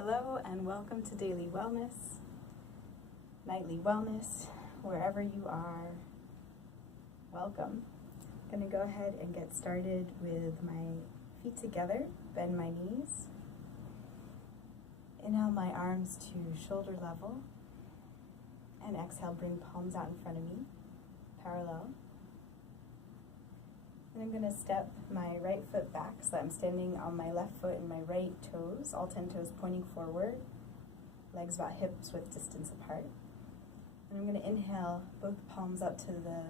Hello and welcome to Daily Wellness, Nightly Wellness, wherever you are, welcome. I'm going to go ahead and get started with my feet together, bend my knees. Inhale my arms to shoulder level, and exhale, bring palms out in front of me, parallel. And I'm going to step my right foot back so that I'm standing on my left foot and my right toes, all 10 toes pointing forward, legs about hips width distance apart. And I'm going to inhale both palms up to the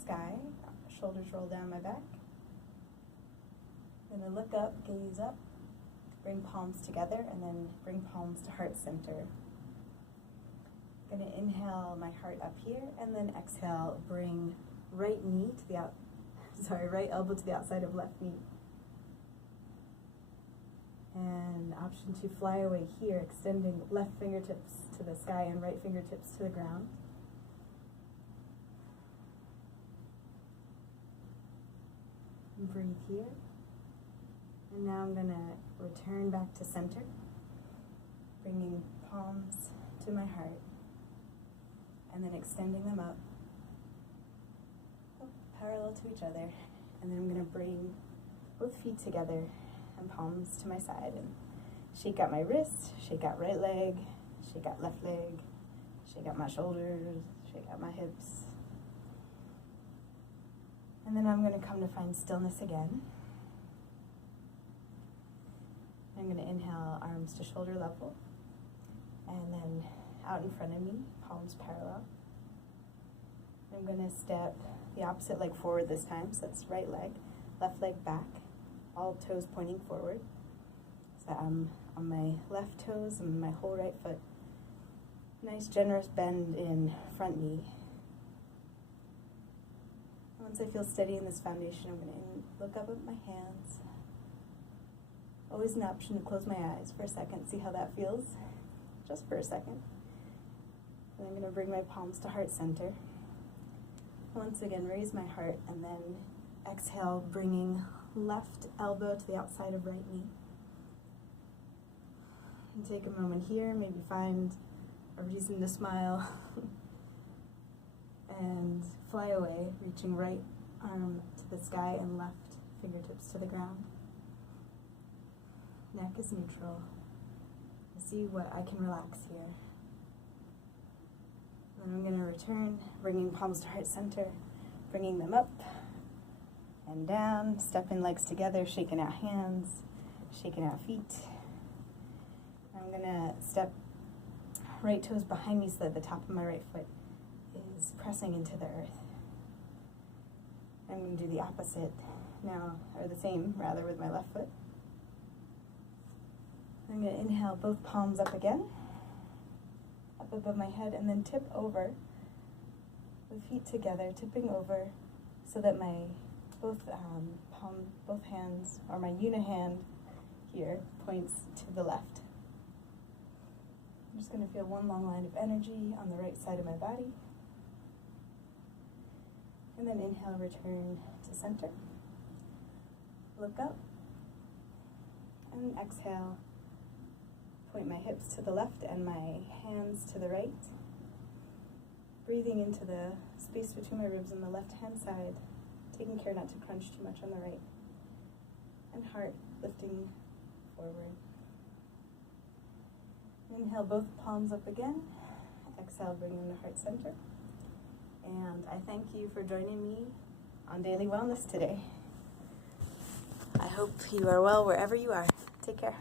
sky, shoulders roll down my back. I'm going to look up, gaze up, bring palms together, and then bring palms to heart center. I'm going to inhale my heart up here, and then exhale, bring right elbow to the outside of left knee. And option to fly away here, extending left fingertips to the sky and right fingertips to the ground. And breathe here. And now I'm going to return back to center, bringing palms to my heart, and then extending them up parallel to each other. And then I'm going to bring both feet together and palms to my side and shake out my wrist, shake out right leg, shake out left leg, shake out my shoulders, shake out my hips. And then I'm going to come to find stillness again. I'm going to inhale, arms to shoulder level, and then out in front of me, palms parallel. I'm going to step the opposite leg forward this time, so that's right leg, left leg back, all toes pointing forward. So I'm on my left toes and my whole right foot. Nice generous bend in front knee. Once I feel steady in this foundation, I'm going to look up at my hands. Always an option to close my eyes for a second, see how that feels, just for a second. And I'm going to bring my palms to heart center. Once again, raise my heart, and then exhale, bringing left elbow to the outside of right knee. And take a moment here, maybe find a reason to smile, and fly away, reaching right arm to the sky and left fingertips to the ground. Neck is neutral. See what I can relax here. Then I'm going to return, bringing palms to heart center, bringing them up and down, stepping legs together, shaking out hands, shaking out feet. I'm going to step right toes behind me so that the top of my right foot is pressing into the earth. I'm going to do the opposite now, or the same rather, with my left foot. I'm going to inhale both palms up again, up above my head, and then tip over with feet together, tipping over so that my both hands, or my unihand here, points to the left. I'm just going to feel one long line of energy on the right side of my body. And then inhale, return to center. Look up. And exhale. Point my hips to the left and my hands to the right. Breathing into the space between my ribs on the left-hand side, taking care not to crunch too much on the right. And heart lifting forward. Inhale both palms up again. Exhale, bring them to heart center. And I thank you for joining me on Daily Wellness today. I hope you are well wherever you are. Take care.